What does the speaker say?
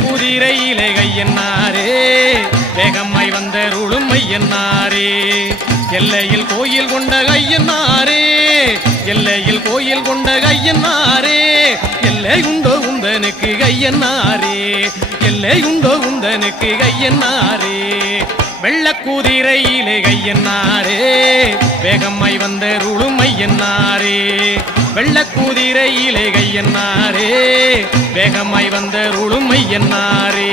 குதிரையிலே கையன்னாரே வேகம்மாய் வந்தருளும் ஐயன்னாரே எல்லையில் கோயில் கொண்ட கையன்னாரே எல்லையில் கோயில் கொண்ட கையன்னாரே எல்லை உண்டோ உந்தனுக்கு கையன்னாரே எல்லை உண்டோ உந்தனுக்கு கையன்னாரே வெள்ளக்குதிரையிலே கையன்னாரே வேகம்மாய் வந்தருளும் ஐயன்னாரே வெள்ளக்குதிரையிலே கையன்னாரே வேகம்மாய் வந்தருளும் ஐயன்னாரே